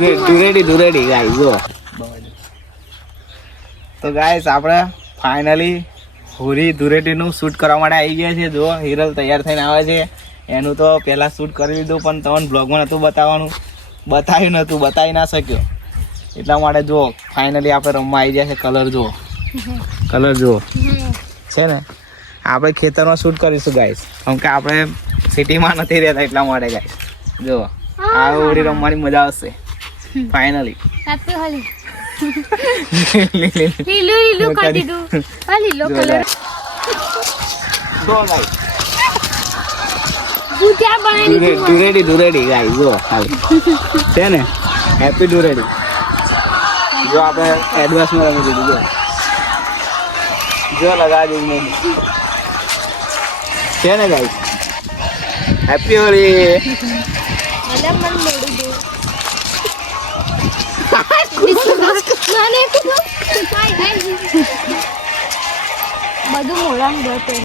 ધુરેડી guys જો તો guys આપણે ફાઇનલી હોળી ધુરેટીનું શૂટ કરવા માટે આવી ગયા છે. જો હિરલ તૈયાર થઈને આવે છે. એનું તો પહેલાં શૂટ કરી લીધું પણ તમને બ્લોગમાં નહોતું બતાવવાનું, બતાવી ના શક્યો. એટલા માટે જો ફાઇનલી આપણે રમવા આવી ગયા છે. કલર જુઓ છે ને, આપણે ખેતરમાં શૂટ કરીશું ગાઈસ, કેમ કે આપણે સિટીમાં નથી રહેતા એટલા માટે ગાઈસ. જો આ હોળી રમવાની મજા આવશે ફાઇનલી. લીલું કરી દીધું. લીલો કલર જો ગાઈસ ભૂતિયા બનાવી ધુરેડી ગાઈસ જો ખાલી છે ને, હેપી ધુરેડી. જો આપણે એડવાન્સમાં રમી દીધું. જો લગા દીધું છે ને ગાઈસ, હેપી હોળી. મન મોડું દે બધું મોડા